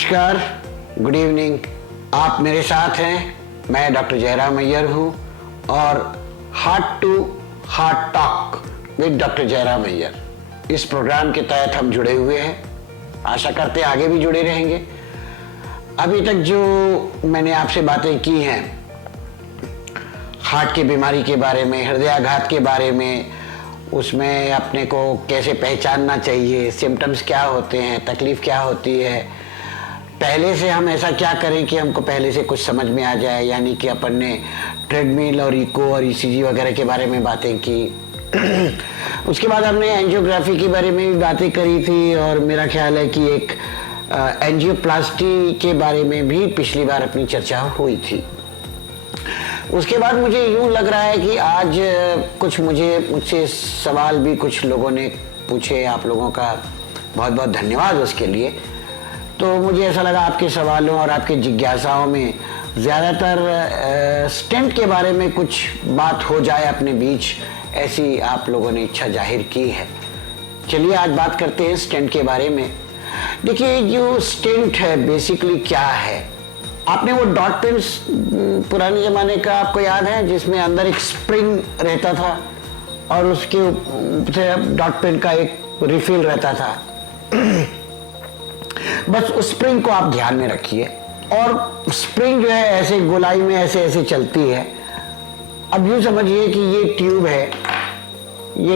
नमस्कार, good evening. आप मेरे साथ हैं, मैं डॉक्टर जयराम अय्यर हूँ और heart to heart talk with doctor Jairam Iyer इस प्रोग्राम के तहत हम जुड़े हुए हैं। आशा करते हैं आगे भी जुड़े रहेंगे। अभी तक जो मैंने आपसे बातें की हैं हार्ट की बीमारी के बारे में, हृदयाघात के बारे में, उसमें अपने को कैसे पहचानना चाहिए, सिम्टम्स क्या होते हैं, तकलीफ क्या होती है, पहले से हम ऐसा क्या करें कि हमको पहले से कुछ समझ में आ जाए, यानी कि अपन ने ट्रेडमिल और इको और ईसीजी वगैरह के बारे में बातें की। उसके बाद हमने एंजियोग्राफी के बारे में भी बातें करी थी और मेरा ख्याल है कि एक एंजियोप्लास्टी के बारे में भी पिछली बार अपनी चर्चा हुई थी। उसके बाद मुझे यूँ लग रहा है कि आज कुछ मुझसे सवाल भी कुछ लोगों ने पूछे। आप लोगों का बहुत बहुत धन्यवाद उसके लिए। तो मुझे ऐसा लगा आपके सवालों और आपके जिज्ञासाओं में ज़्यादातर स्टेंट के बारे में कुछ बात हो जाए अपने बीच, ऐसी आप लोगों ने इच्छा जाहिर की है। चलिए आज बात करते हैं स्टेंट के बारे में। देखिए, जो स्टेंट है बेसिकली क्या है, आपने वो डॉट पेन्स पुराने ज़माने का आपको याद है जिसमें अंदर एक स्प्रिंग रहता था और उसके डॉट पेन का एक रिफिल रहता था। बस उस स्प्रिंग को आप ध्यान में रखिए और स्प्रिंग जो है ऐसे गोलाई में ऐसे ऐसे चलती है। अब यूँ समझिए कि ये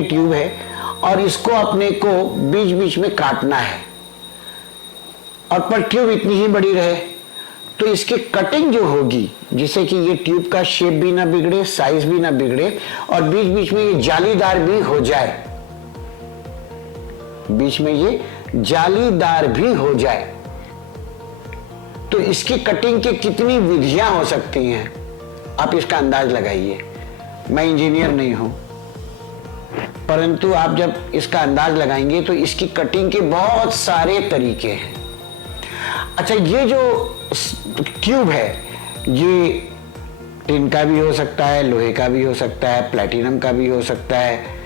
ट्यूब है और इसको अपने को बीच बीच में काटना है और पर ट्यूब इतनी ही बड़ी रहे तो इसकी कटिंग जो होगी जिससे कि ये ट्यूब का शेप भी ना बिगड़े, साइज भी ना बिगड़े और बीच बीच में ये जालीदार भी हो जाए, बीच में ये जालीदार भी हो जाए। तो इसकी कटिंग की कितनी विधियां हो सकती हैं, आप इसका अंदाज लगाइए। मैं इंजीनियर नहीं हूं, परंतु आप जब इसका अंदाज लगाएंगे तो इसकी कटिंग के बहुत सारे तरीके हैं। अच्छा, ये जो ट्यूब है ये टिन का भी हो सकता है, लोहे का भी हो सकता है, प्लैटिनम का भी हो सकता है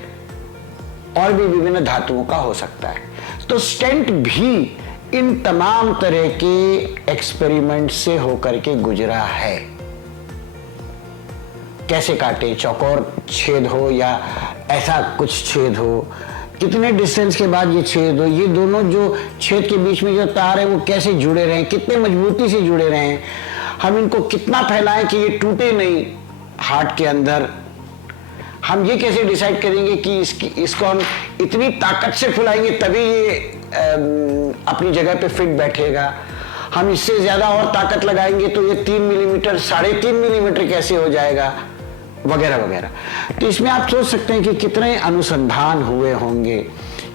और भी विभिन्न धातुओं का हो सकता है। तो स्टेंट भी इन तमाम तरह के एक्सपेरिमेंट से होकर के गुजरा है। कैसे काटे, चौकोर छेद हो या ऐसा कुछ छेद हो, कितने डिस्टेंस के बाद ये छेद हो, ये दोनों जो छेद के बीच में जो तार है वो कैसे जुड़े रहे, कितने मजबूती से जुड़े रहे, हम इनको कितना फैलाएं कि ये टूटे नहीं हार्ट के अंदर। हम ये कैसे डिसाइड करेंगे कि इसको हम इतनी ताकत से फुलाएंगे तभी ये अपनी जगह पे फिट बैठेगा, हम इससे ज़्यादा और ताकत लगाएंगे तो ये 3 मिलीमीटर 3.5 मिलीमीटर कैसे हो जाएगा, वगैरह वगैरह। तो इसमें आप सोच सकते हैं कि कितने अनुसंधान हुए होंगे,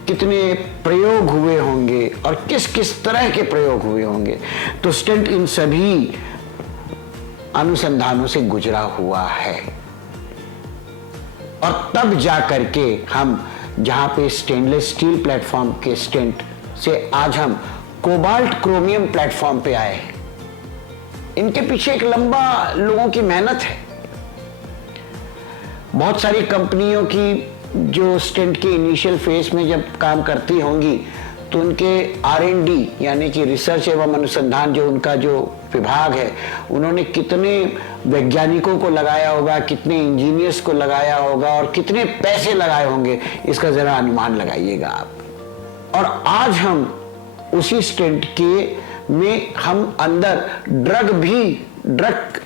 कितने प्रयोग हुए होंगे और किस किस तरह के प्रयोग हुए होंगे। तो स्टेंट इन सभी अनुसंधानों से गुजरा हुआ है और तब जा करके हम जहां पे स्टेनलेस स्टील प्लेटफॉर्म के स्टेंट से आज हम कोबाल्ट क्रोमियम प्लेटफॉर्म पे आए हैं। इनके पीछे एक लंबा लोगों की मेहनत है। बहुत सारी कंपनियों की जो स्टेंट के इनिशियल फेज में जब काम करती होंगी तो उनके R&D यानी कि रिसर्च एवं अनुसंधान जो उनका जो विभाग है, उन्होंने कितने वैज्ञानिकों को लगाया होगा, कितने इंजीनियर्स को लगाया होगा और कितने पैसे लगाए होंगे, इसका जरा अनुमान लगाइएगा आप। और आज हम उसी स्टेंट के में हम अंदर ड्रग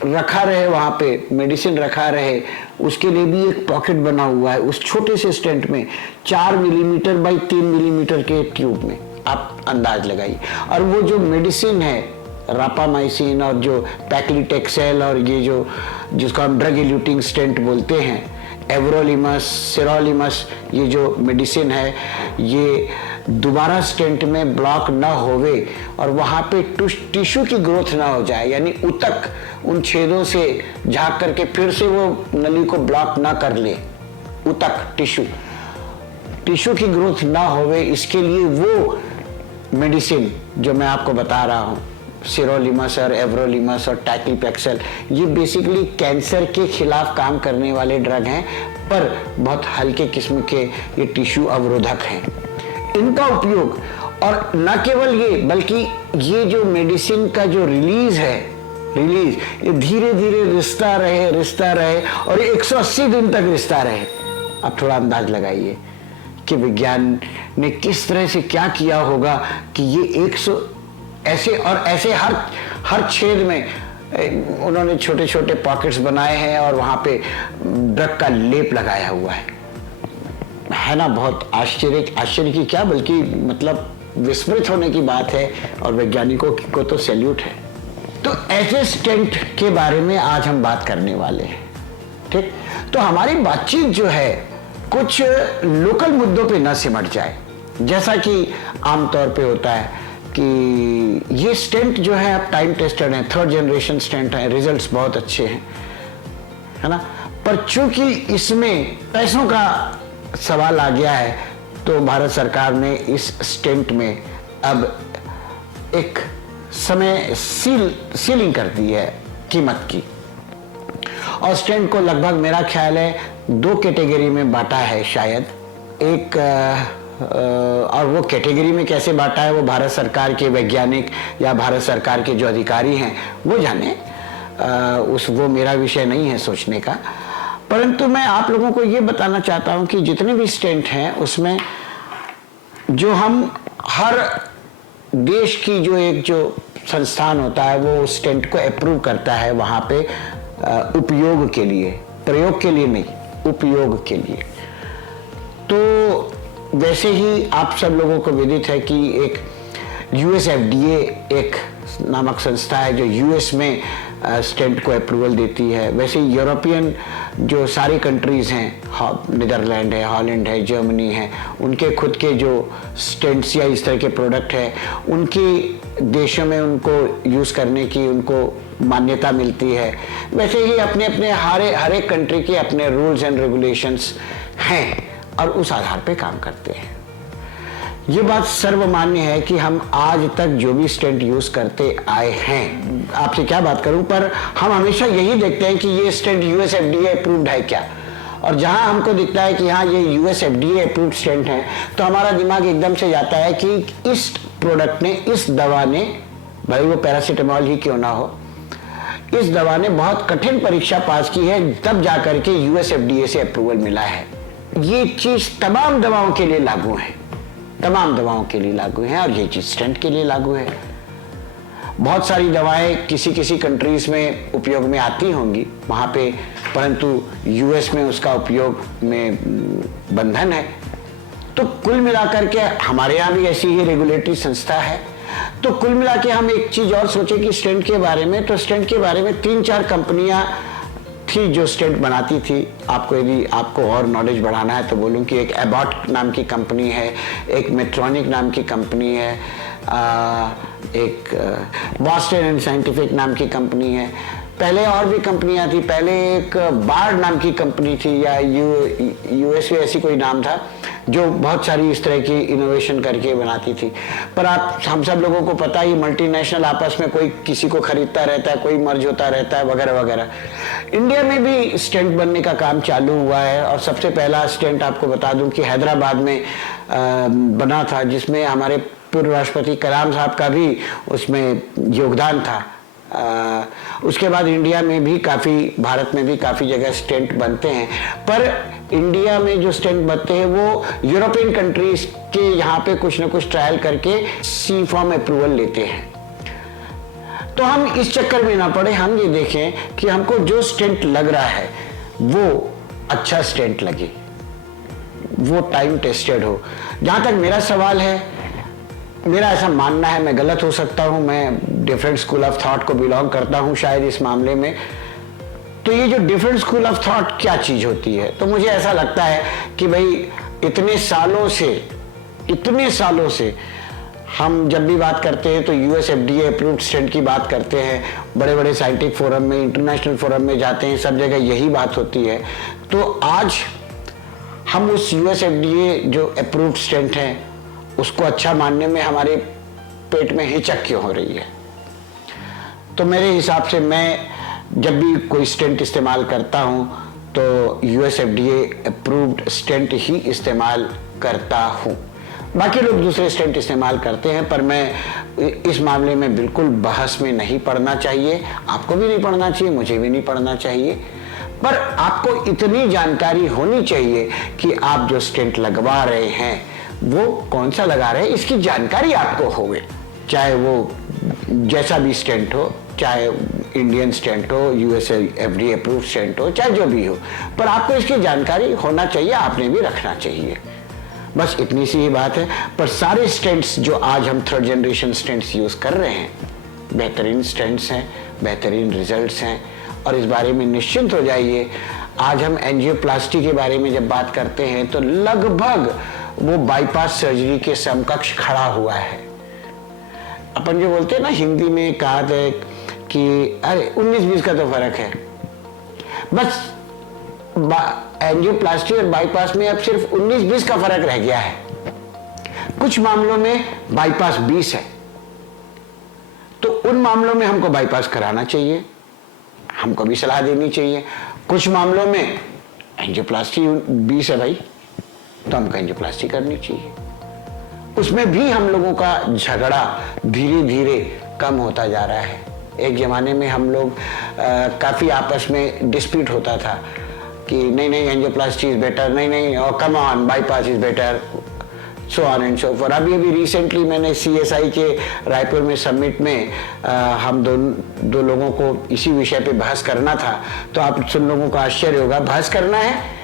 रखा रहे, वहां पे मेडिसिन रखा रहे, उसके लिए भी एक पॉकेट बना हुआ है उस छोटे से स्टेंट में, 4 मिलीमीटर बाई 3 मिलीमीटर के ट्यूब में। आप अंदाज लगाइए। और वो जो मेडिसिन है रापामाइसिन और जो पैक्लिटेक्सेल और ये जो जिसको हम ड्रग इल्यूटिंग स्टेंट बोलते हैं, एवरोलिमस, सिरोलिमस, ये जो मेडिसिन है ये दोबारा स्टेंट में ब्लॉक ना होवे और वहाँ पे टिश्यू की ग्रोथ ना हो जाए, यानी ऊतक उन छेदों से झाँक करके फिर से वो नली को ब्लॉक ना कर ले। ऊतक टिश्यू की ग्रोथ ना होवे, इसके लिए वो मेडिसिन जो मैं आपको बता रहा हूँ, सिरोलिमस और एवरोलिमस और टैक्लीपेक्सेल, ये बेसिकली कैंसर के खिलाफ काम करने वाले ड्रग हैं, पर बहुत हल्के किस्म के ये टिश्यू अवरोधक हैं। इनका उपयोग और न केवल ये, बल्कि ये जो मेडिसिन का जो रिलीज ये धीरे धीरे रिश्ता रहे और 180 दिन तक रिश्ता रहे। आप थोड़ा अंदाज लगाइए कि विज्ञान ने किस तरह से क्या किया होगा कि ये 100 ऐसे हर छेद में उन्होंने छोटे छोटे पॉकेट्स बनाए हैं और वहां पे ड्रग का लेप लगाया हुआ है ना। बहुत आश्चर्य की क्या, बल्कि मतलब विस्मृत होने की बात है, और वैज्ञानिकों को तो सैल्यूट है। तो ऐसे स्टेंट के बारे में आज हम बात करने वाले हैं, ठीक। तो हमारी बातचीत जो है कुछ लोकल मुद्दों पे न सिमट जाए, जैसा कि आमतौर पे होता है कि ये स्टेंट जो है अब टाइम टेस्टेड है, 3rd जनरेशन स्टेंट है, रिजल्ट्स बहुत अच्छे हैं, है ना। पर चूंकि इसमें पैसों का सवाल आ गया है, तो भारत सरकार ने इस स्टेंट में अब एक समय सीलिंग कर दी है कीमत की, और स्टेंट को लगभग मेरा ख्याल है 2 कैटेगरी में बांटा है शायद। एक और वो कैटेगरी में कैसे बांटा है वो भारत सरकार के वैज्ञानिक या भारत सरकार के जो अधिकारी हैं वो जाने, वो मेरा विषय नहीं है सोचने का। परंतु मैं आप लोगों को ये बताना चाहता हूं कि जितने भी स्टेंट हैं उसमें जो हम हर देश की जो संस्थान होता है वो स्टेंट को अप्रूव करता है वहां पे उपयोग के लिए, प्रयोग के लिए नहीं, उपयोग के लिए। तो वैसे ही आप सब लोगों को विदित है कि एक USFDA एक नामक संस्था है जो US में स्टेंट को अप्रूवल देती है। वैसे यूरोपियन जो सारी कंट्रीज हैं, नीदरलैंड है, हॉलैंड है, जर्मनी है, उनके खुद के जो स्टेंट्स या इस तरह के प्रोडक्ट है, उनके देशों में उनको यूज़ करने की उनको मान्यता मिलती है। वैसे ही अपने अपने हर एक कंट्री के अपने रूल्स एंड रेगुलेशंस हैं और उस आधार पे काम करते हैं। ये बात सर्वमान्य है कि हम आज तक जो भी स्टेंट यूज करते आए हैं, आपसे क्या बात करूं, पर हम हमेशा यही देखते हैं कि ये स्टेंट USFDA अप्रूव्ड है क्या, और जहां हमको दिखता है कि हाँ ये USFDA अप्रूव्ड स्टेंट है, तो हमारा दिमाग एकदम से जाता है कि इस प्रोडक्ट ने, इस दवा ने, भाई वो पैरासीटामोल ही क्यों ना हो, इस दवा ने बहुत कठिन परीक्षा पास की है, तब जाकर के USFDA से अप्रूवल मिला है। ये चीज तमाम दवाओं के लिए लागू है, तमाम दवाओं के लिए लागू है, और ये चीज स्टेंट के लिए लागू है। बहुत सारी दवाएं किसी कंट्रीज में उपयोग में आती होंगी वहां पे, परंतु US में उसका उपयोग में बंधन है। तो कुल मिलाकर के हमारे यहाँ भी ऐसी ही रेगुलेटरी संस्था है। तो कुल मिला के हम एक चीज और सोचे कि स्टेंट के बारे में, तो स्टेंट के बारे में 3-4 कंपनियां थी जो स्टेंट बनाती थी। आपको यदि आपको और नॉलेज बढ़ाना है तो बोलूं कि एक एबॉट नाम की कंपनी है, एक मेट्रॉनिक नाम की कंपनी है, एक बॉस्टन एंड साइंटिफिक नाम की कंपनी है। पहले और भी कंपनियां थी, पहले एक बार्ड नाम की कंपनी थी, या USA ऐसी कोई नाम था, जो बहुत सारी इस तरह की इनोवेशन करके बनाती थी। पर हम सब लोगों को पता है मल्टीनेशनल आपस में कोई किसी को खरीदता रहता है, कोई मर्ज होता रहता है वगैरह वगैरह। इंडिया में भी स्टेंट बनने का काम चालू हुआ है, और सबसे पहला स्टेंट आपको बता दूं कि हैदराबाद में बना था, जिसमें हमारे पूर्व राष्ट्रपति कलाम साहब का भी उसमें योगदान था। उसके बाद इंडिया में भी काफ़ी, भारत में भी काफ़ी जगह स्टेंट बनते हैं, पर इंडिया में जो स्टेंट बनते हैं वो यूरोपियन कंट्रीज के यहाँ पे कुछ ना कुछ ट्रायल करके C फॉर्म अप्रूवल लेते हैं। तो हम इस चक्कर में ना पड़े, हम ये देखें कि हमको जो स्टेंट लग रहा है वो अच्छा स्टेंट लगे, वो टाइम टेस्टेड हो। जहाँ तक मेरा सवाल है, मेरा ऐसा मानना है, मैं गलत हो सकता हूं, मैं डिफरेंट स्कूल ऑफ थॉट को बिलोंग करता हूं शायद इस मामले में। तो ये जो डिफरेंट स्कूल ऑफ थॉट क्या चीज होती है, तो मुझे ऐसा लगता है कि भाई इतने सालों से हम जब भी बात करते हैं तो USFDA अप्रूव्ड स्टेंट की बात करते हैं, बड़े बड़े साइंटिफिक फोरम में, इंटरनेशनल फोरम में जाते हैं, सब जगह यही बात होती है। तो आज हम उस USFDA जो अप्रूव्ड स्टेंट है उसको अच्छा मानने में हमारे पेट में हिचक क्यों हो रही है? तो मेरे हिसाब से मैं जब भी कोई स्टेंट इस्तेमाल करता हूं तो USFDA अप्रूव्ड स्टेंट ही इस्तेमाल करता हूं। बाकी लोग दूसरे स्टेंट इस्तेमाल करते हैं, पर मैं इस मामले में बिल्कुल बहस में नहीं पड़ना चाहिए। आपको भी नहीं पड़ना चाहिए, मुझे भी नहीं पड़ना चाहिए, पर आपको इतनी जानकारी होनी चाहिए कि आप जो स्टेंट लगवा रहे हैं वो कौन सा लगा रहे हैं, इसकी जानकारी आपको होवे। चाहे वो जैसा भी स्टेंट हो, चाहे इंडियन स्टेंट हो, यूएसए एफडीए अप्रूव्ड स्टेंट हो, चाहे जो भी हो, पर आपको इसकी जानकारी होना चाहिए, आपने भी रखना चाहिए। बस इतनी सी ही बात है। पर सारे स्टेंट्स जो आज हम थर्ड जनरेशन स्टेंट्स यूज कर रहे हैं, बेहतरीन स्टेंट्स हैं, बेहतरीन रिजल्ट्स हैं, और इस बारे में निश्चिंत हो जाइए। आज हम एंजियोप्लास्टी के बारे में जब बात करते हैं तो लगभग वो बाईपास सर्जरी के समकक्ष खड़ा हुआ है। अपन जो बोलते हैं ना, हिंदी में कहा है कि अरे 19-20 का तो फर्क है। बस एंजियोप्लास्टी और बाईपास में अब सिर्फ 19-20 का फर्क रह गया है। कुछ मामलों में बाईपास 20 है, तो उन मामलों में हमको बाईपास कराना चाहिए, हमको भी सलाह देनी चाहिए। कुछ मामलों में एंजियोप्लास्टी 20 है भाई, तो हमको एंजियोप्लास्टी करनी चाहिए। उसमें भी हम लोगों का झगड़ा धीरे धीरे कम होता जा रहा है। एक जमाने में हम लोग काफी आपस में डिस्प्यूट होता था कि नहीं नहीं एंजियोप्लास्टी इज बेटर, नहीं नहीं come on bypass is better, so on and so for. अभी रिसेंटली मैंने CSI के रायपुर में समिट में हम दो लोगों को इसी विषय पे बहस करना था। तो आप सुन लोगों को आश्चर्य होगा, बहस करना है,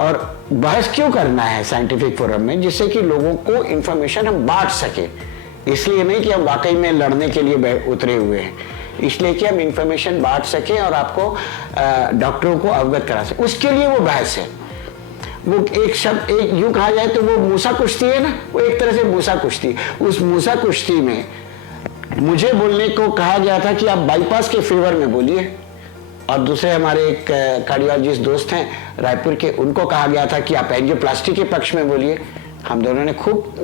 और बहस क्यों करना है साइंटिफिक फोरम में, जिससे कि लोगों को इंफॉर्मेशन हम बांट सके। इसलिए नहीं कि हम वाकई में लड़ने के लिए उतरे हुए हैं, इसलिए कि हम इंफॉर्मेशन बांट सकें और आपको डॉक्टरों को अवगत करा सकें, उसके लिए वो बहस है। वो एक शब्द एक यूं कहा जाए तो वो मूसा कुश्ती है ना, वो एक तरह से मूसा कुश्ती। उस मूसा कुश्ती में मुझे बोलने को कहा गया था कि आप बाईपास के फेवर में बोलिए, और दूसरे हमारे एक कार्डियोलॉजिस्ट दोस्त हैं रायपुर के, उनको कहा गया था कि आप एंजियोप्लास्टी के पक्ष में बोलिए। हम दोनों ने खूब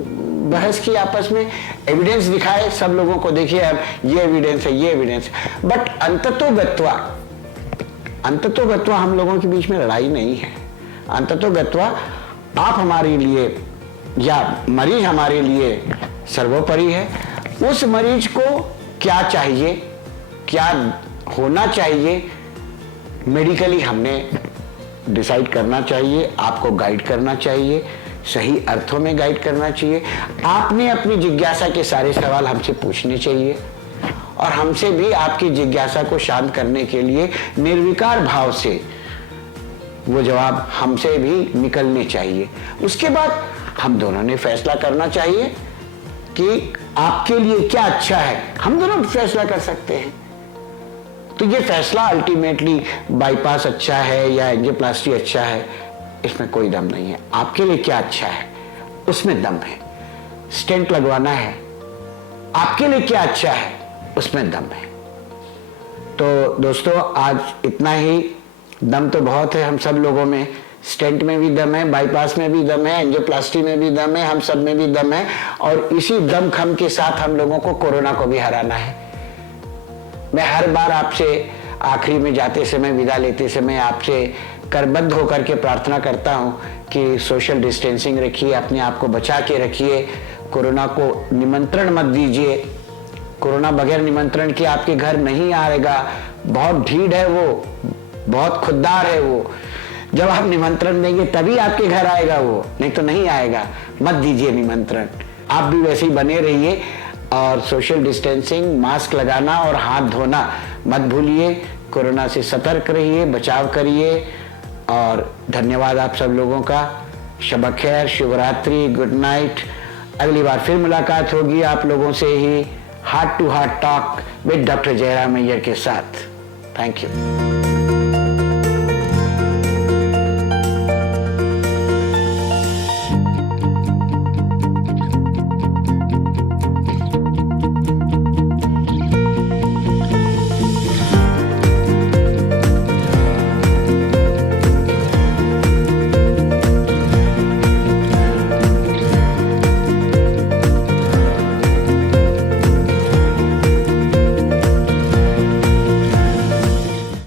बहस की आपस में, एविडेंस दिखाए सब लोगों को, देखिए अब ये एविडेंस है, ये एविडेंस है। बट अंततोगत्वा हम लोगों के बीच में लड़ाई नहीं है। अंततोगत्वा आप हमारे लिए या मरीज हमारे लिए सर्वोपरि है। उस मरीज को क्या चाहिए, क्या होना चाहिए, मेडिकली हमने डिसाइड करना चाहिए, आपको गाइड करना चाहिए, सही अर्थों में गाइड करना चाहिए। आपने अपनी जिज्ञासा के सारे सवाल हमसे पूछने चाहिए, और हमसे भी आपकी जिज्ञासा को शांत करने के लिए निर्विकार भाव से वो जवाब हमसे भी निकलने चाहिए। उसके बाद हम दोनों ने फैसला करना चाहिए कि आपके लिए क्या अच्छा है, हम दोनों फैसला कर सकते हैं। तो ये फैसला अल्टीमेटली बाईपास अच्छा है या एंजियोप्लास्टी अच्छा है, इसमें कोई दम नहीं है। आपके लिए क्या अच्छा है उसमें दम है। स्टेंट लगवाना है, आपके लिए क्या अच्छा है उसमें दम है। तो दोस्तों आज इतना ही। दम तो बहुत है हम सब लोगों में, स्टेंट में भी दम है, बाईपास में भी दम है, एंजियोप्लास्टी में भी दम है, हम सब में भी दम है, और इसी दम खम के साथ हम लोगों को कोरोना को भी हराना है। मैं हर बार आपसे आखिरी में जाते समय, विदा लेते समय आपसे करबद्ध होकर के प्रार्थना करता हूं कि सोशल डिस्टेंसिंग रखिए, अपने आप को बचा के रखिए, कोरोना को निमंत्रण मत दीजिए। कोरोना बगैर निमंत्रण के आपके घर नहीं आएगा। बहुत ढीठ है वो, बहुत खुददार है वो। जब आप निमंत्रण देंगे तभी आपके घर आएगा वो, नहीं तो नहीं आएगा। मत दीजिए निमंत्रण। आप भी वैसे ही बने रहिए, और सोशल डिस्टेंसिंग, मास्क लगाना और हाथ धोना मत भूलिए। कोरोना से सतर्क रहिए, बचाव करिए, और धन्यवाद आप सब लोगों का। शब खैर, शिवरात्रि, गुड नाइट। अगली बार फिर मुलाकात होगी आप लोगों से ही, heart to heart talk with doctor Jairam Iyer के साथ। Thank you.